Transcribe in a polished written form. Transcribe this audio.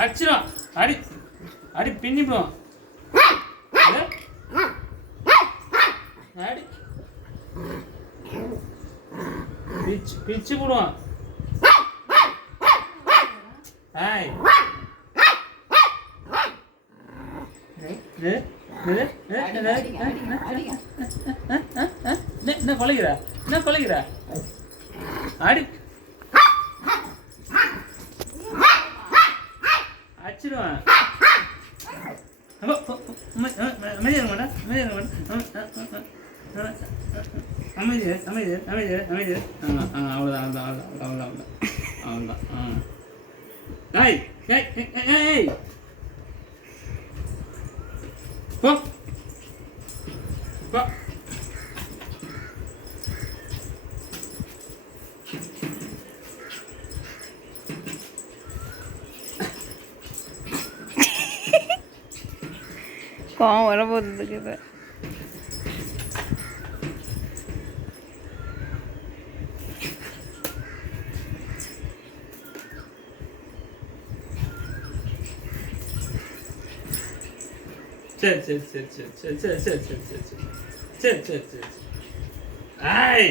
அடிச்சிடும். அடி அடி பின்னிப்போம். அடி பிச்சு போடுவோம். ஆய் என்ன கொலைகிற? என்ன கொலைகிற? அடி அடிச்சிடுவேன். அமைதியாக மாட்டேன். அமைதி. அவ்வளோதான். ஏய் ஏய் ஏய் போ போ. கோவம் வரப்போகுது இப்போ. சரி. ஆய்